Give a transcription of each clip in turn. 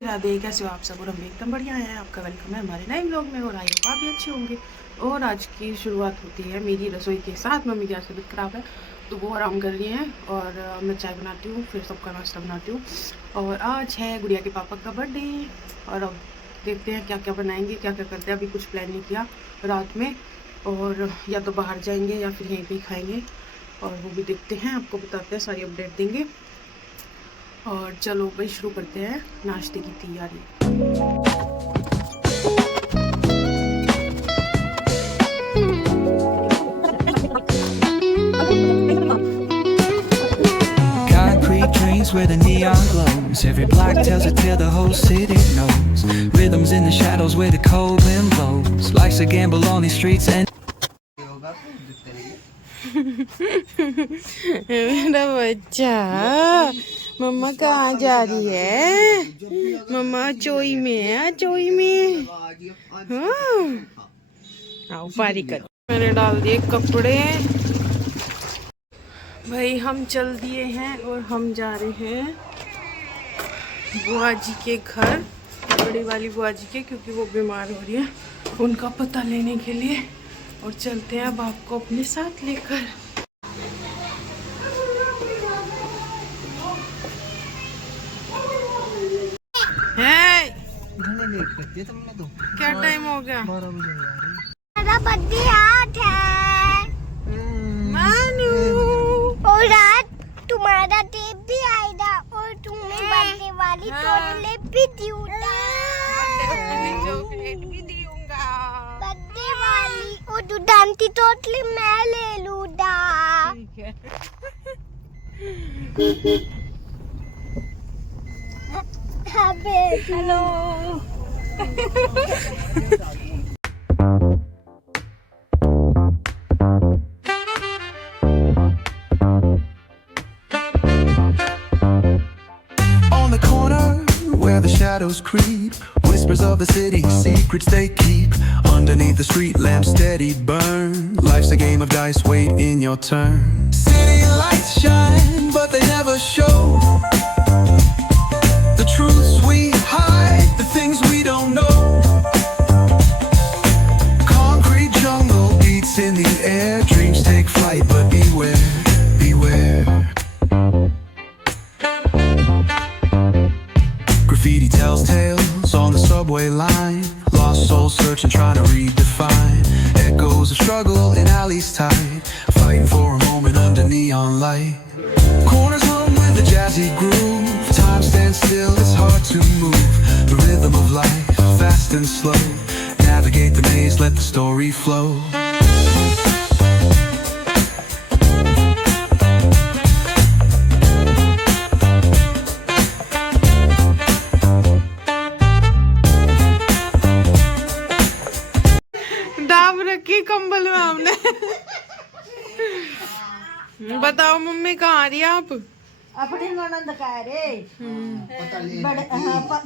राधे, कैसे हो आप सब? और हम एकदम बढ़िया हैं। आपका वेलकम है हमारे नए व्लॉग में और आई होप आप भी अच्छे होंगे। और आज की शुरुआत होती है मेरी रसोई के साथ। मम्मी की आज तबीयत ख़राब है तो वो आराम कर रही हैं और मैं चाय बनाती हूँ, फिर सबका नाश्ता बनाती हूँ। और आज है गुड़िया के पापा का बर्थडे और अब देखते हैं क्या क्या बनाएंगे, क्या क्या करते हैं। अभी कुछ प्लान नहीं किया रात में, और या तो बाहर जाएंगे या फिर यहीं पर ही खाएँगे, और वो भी देखते हैं, आपको बताते हैं, सारी अपडेट देंगे। और चलो भाई शुरू करते हैं नाश्ते की तैयारी। Concrete dreams where the neon glows. Every block tells a tale the whole city knows. Rhythms in the shadows where the cold wind blows. Life's a gamble on these streets and मेरा बच्चा, मम्मा कहाँ जा रही है? मम्मा चोई में है, चोई में। हाँ, आओ पारी कर। मैंने डाल दिए कपड़े भाई, हम चल दिए हैं और हम जा रहे हैं बुआ जी के घर, बड़ी वाली बुआ जी के, क्योंकि वो बीमार हो रही है, उनका पता लेने के लिए। और चलते हैं अब आपको अपने साथ लेकर। है क्या टाइम हो गया? मेरा बर्थडे आज है मानू, और आज तुम्हारा डे भी आएगा और तुम्हें बर्थडे वाली चॉकलेट भी दूंगा। चॉकलेट भी दूंगा। बर्थडे वाली और दुधांती चॉकलेट मैं ले लूंगा। ठीक है। Hello. on the corner where the shadows creep. Whispers of the city, secrets they keep. Underneath the street lamp steady burn. Life's a game of dice, wait in your turn. City lights shine, but they never show the truths we hide, the things we don't know. Concrete jungle beats in the air. Dreams take flight, but beware, beware. Graffiti tells tales on the subway line. Lost souls searching, trying to redefine. Echoes of struggle in alleys tight. Fighting for a moment under neon light. Corners hum with a jazzy groove. Time stands still, it's hard to move. The rhythm of life, fast and slow. Navigate the maze, let the story flow. दाब रखी कंबल में हमने। बताओ mummy, कहाँ आ रही है आप? अपनी ननद कह रहे बड़े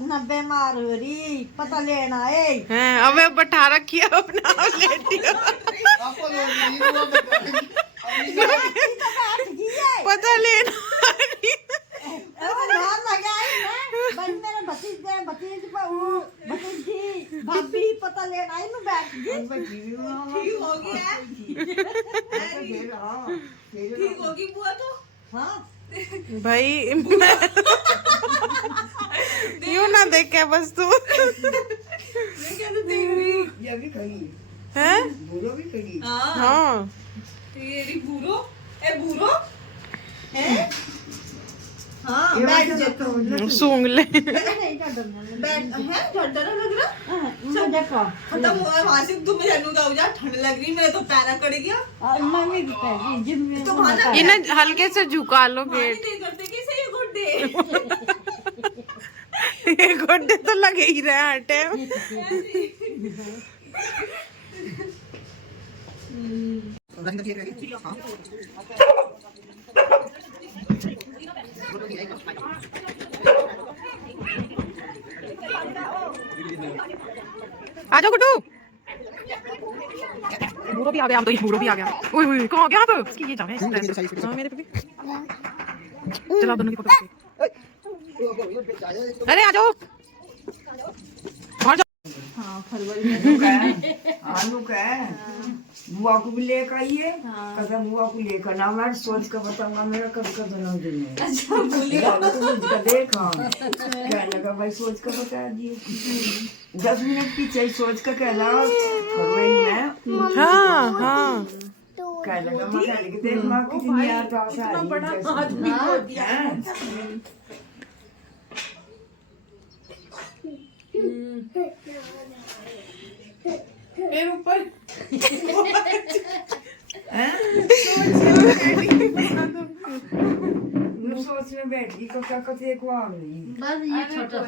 नब्बे मार हो रही पता लेना है। हैं अबे बैठा रखी है अपना लेटी हो। पता लेना मेरा भतीजी भाभी पता लेना है मैं बैठ गई। ठीक होगी बुआ तो। हाँ भाई, यूं ना देखे बस तू। हैं? हाँ सूंघ ले। ठंड लग रही, मेरे तो पैरा कड़ गया। ये ना हल्के से झुका लो गेट। ये गोड्डे तो लगे ही रहे हर टाइम। आ जाओ गुड्डू। बूढ़ो भी आ गया, हम तो ये बूढ़ो भी आ गया। ओए ओए कहाँ गया आप? इसकी ये जाने हाँ मेरे पे भी। चलो दोनों की फोटो। अरे आ जाओ। हाँ फरवरी में आलू का है बुआ को भी लेकर आइए कदम बुआ को लेकर ना मैं सोच कर बताऊंगा मेरा कब का जन्मदिन है। अच्छा देखा क्या लगा भाई सोच कर बता दिए 10 मिनट पीछे सोच कर कहना फरवरी में हाँ क्या लगा मैं कह लगी देख माँ कितनी याद आता है बड़ा आदमी हो दिया मेरे ऊपर सोच में बैठ गई क्या कहते एक बार नहीं बस ये छोटा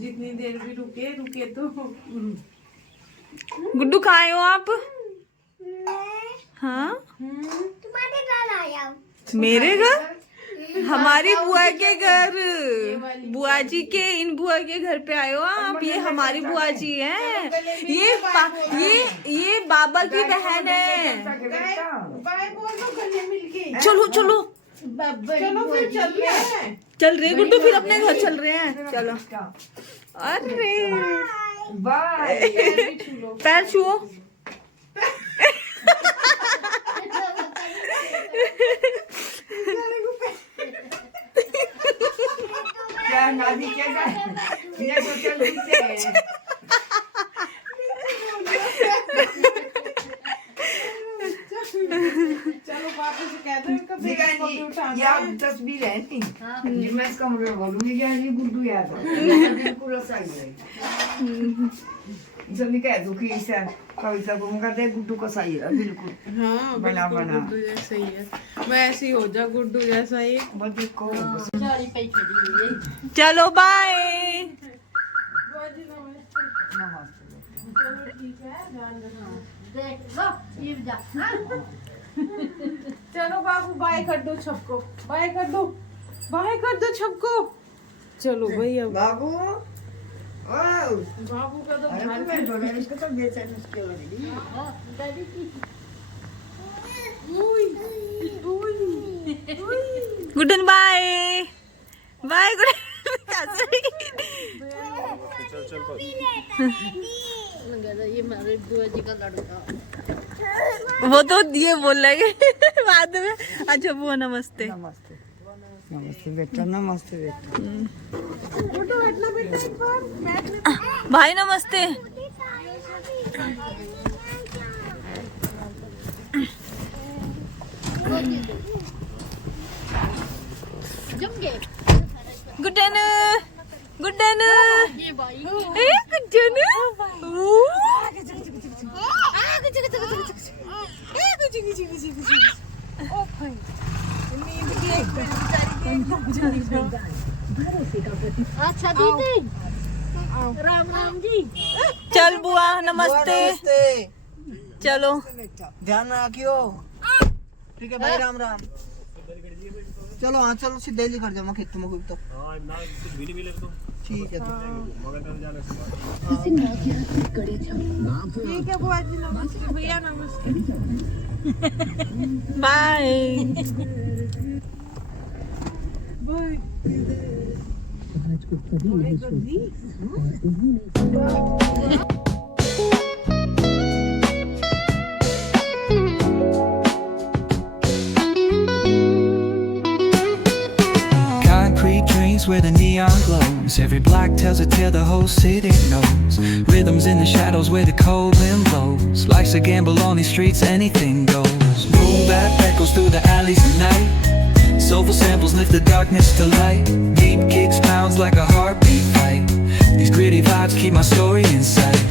जितनी देर भी रुके तो गुड्डू कहाँ आए हो आप? हाँ तुम्हारे घर आया मेरे घर? हमारी बुआ के घर, बुआ जी के, इन बुआ के घर पे आए हो आप। ये हमारी बुआ जी हैं, ये बाबा की बहन है। बाय बोल दो गले मिलके चलो चलो चलो फिर चल रहे हैं चल रहे गुड्डू, फिर अपने घर चल रहे हैं। चलो अरे बाय पैर छुओ। क्या नादी क्या ये तो चल नीचे चलो पापा से कहते हैं कब यार तस्वीर है नहीं मैं इसका मतलब बोलूंगी क्या ये गुड्डू याद है बिल्कुल सही है जब मैं कह दूं कि इसे कविता को मुझे दे गुड्डू का सही है बिल्कुल हाँ बना बिल्कुल बना गुड्डू जैसा ही है। मैं ऐसी हो जा गुड्डू जैसा ही। वो देखो चारी पे खड़ी है। चलो बाय। चलो ठीक है ध्यान रखना। देख लो ये जा चलो बाबू बाय कर दो सबको, बाय कर दो, बाय कर दो सबको। चलो भाई अब बाबू ओ बाबू का तो अरे घर मैं तो नहीं इसको तो बेचा इसके वाली दादी की गुडन बाय बाय गुड। ये हमारे बुआ जी का लड़का। वो तो ये बोल रहे बाद में। अच्छा बुआ नमस्ते। नमस्ते नमस्ते बेटा नमस्ते बेटा भाई नमस्ते। गुडन गुडन ये भाई गुडन अच्छा दीदी राम राम जी। चल बुआ नमस्ते। चलो ध्यान रखियो ठीक है भाई राम राम। चलो हाँ चलो सीधे ही कर जाओ खेत में तो ठीक है ठीक है बुआ जी नमस्ते, भैया नमस्ते। Bye. Concrete dreams where the neon glows. Every block tells a tale the whole city knows. Rhythms in the shadows where the cold wind blows. Life's a gamble on these streets, anything goes. Boom bap echoes through the alleys at night. Soulful samples lift the darkness to light. Deep kicks pounds like a heartbeat fight. These gritty vibes keep my story in sight.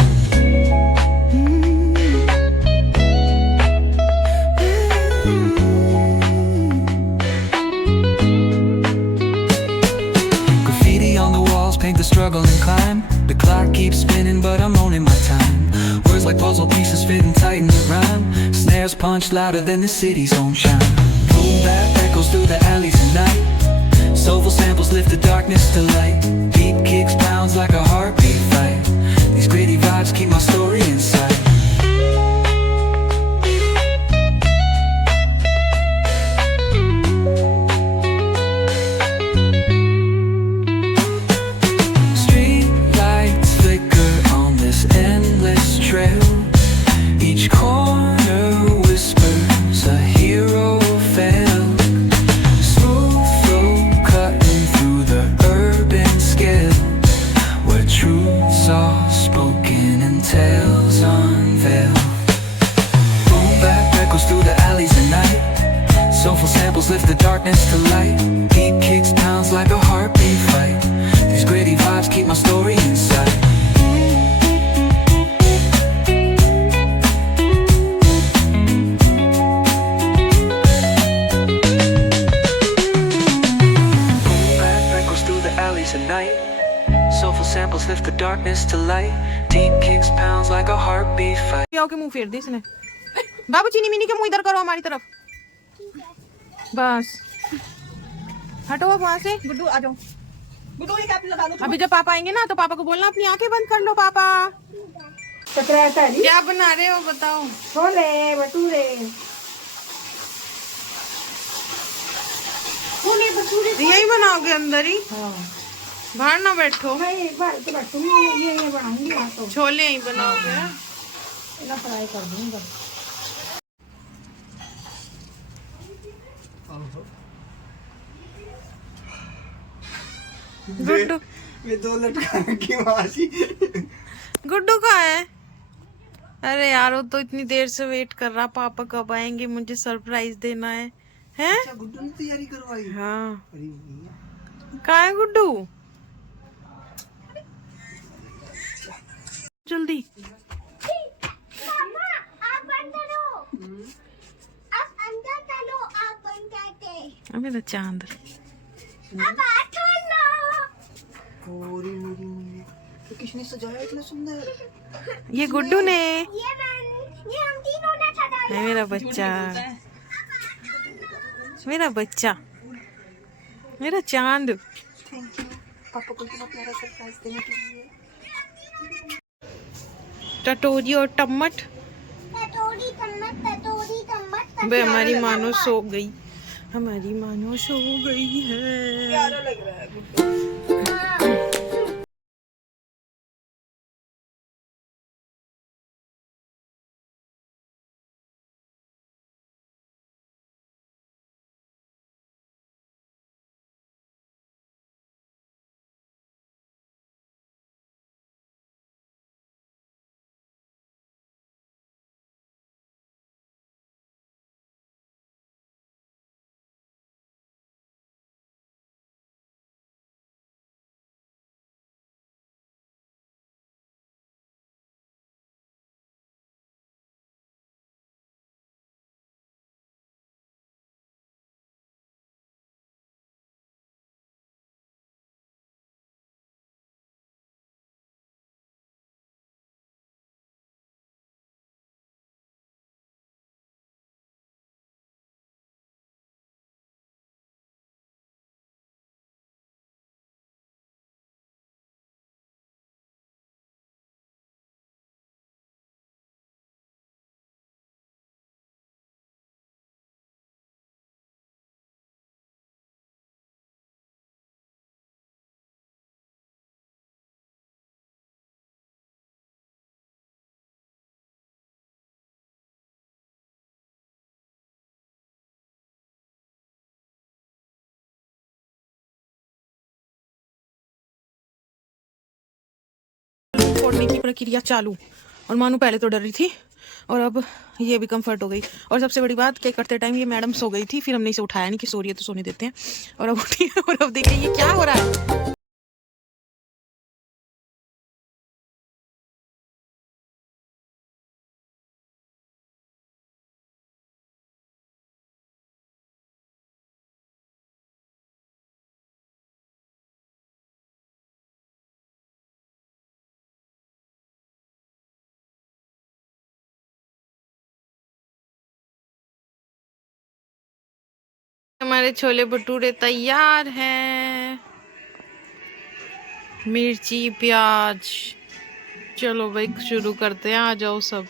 Graffiti on the walls paint the struggle and climb. The clock keeps spinning but I'm owning my time. Words like puzzle pieces fitting tight in the rhyme. Snares punch louder than the city's own shine. Boom bap echoes through the alleys at night. Soulful samples lift the darkness to light. Beat kicks pounds like a heartbeat fight. These gritty vibes keep my story in sight. tonight. Soulful samples lift the darkness to light. Deep kicks pounds like a heartbeat fight. क्या के मुंह फेर दे इसने। बाबू चीनी mini के मुंह इधर करो हमारी तरफ। बस हटो अब वहाँ से। गुड्डू आ जाओ। गुड्डू ये कैप लगा लो। अभी जब पापा आएंगे ना तो पापा को बोलना अपनी आंखें बंद कर लो। पापा क्या बना रहे हो बताओ। छोले भटूरे। छोले भटूरे यही बनाओगे अंदर ही। बाहर ना बैठो। नहीं बाहर तो बैठूंगी, ये बनाऊंगी यहाँ तो। छोले ही बनाओगे। इतना फ्राई कर दूंगा। गुड्डू ये 2 लटका की मासी। गुड्डू कहाँ है? अरे यार वो तो इतनी देर से वेट कर रहा, पापा कब आएंगे, मुझे सरप्राइज देना है। हैं? अच्छा गुड्डू ने तैयारी करवाई। हाँ। अरे भैया कहाँ है गुड्डू? जल्दी। मामा आप बंद करो। आप अंदर चलो, आप बंद करते। मेरा चांद। अब आठ लो। मेरी तो किसने सजाया इतना सुंदर? ये गुड्डू ने। ये हम तीनों ने सजाया। है मेरा बच्चा, मेरा बच्चा, मेरा चांद। थैंक यू पापा को इतना प्यारा सरप्राइज देने के लिए। टटोरी और टम्मट। टटोरी कम्मत। बे हमारी मानो सो गई, हमारी मानो सो गई है। प्यारा लग रहा है गुड्डू। फोड़ने की प्रक्रिया चालू। और मानू पहले तो डर रही थी और अब ये भी कंफर्ट हो गई। और सबसे बड़ी बात केक करते टाइम ये मैडम सो गई थी, फिर हमने इसे उठाया नहीं कि सो रही है तो सोने देते हैं। और अब उठी है और अब देखिए ये क्या हो रहा है। हमारे छोले भटूरे तैयार हैं। मिर्ची प्याज। चलो भाई शुरू करते हैं, आ जाओ सब।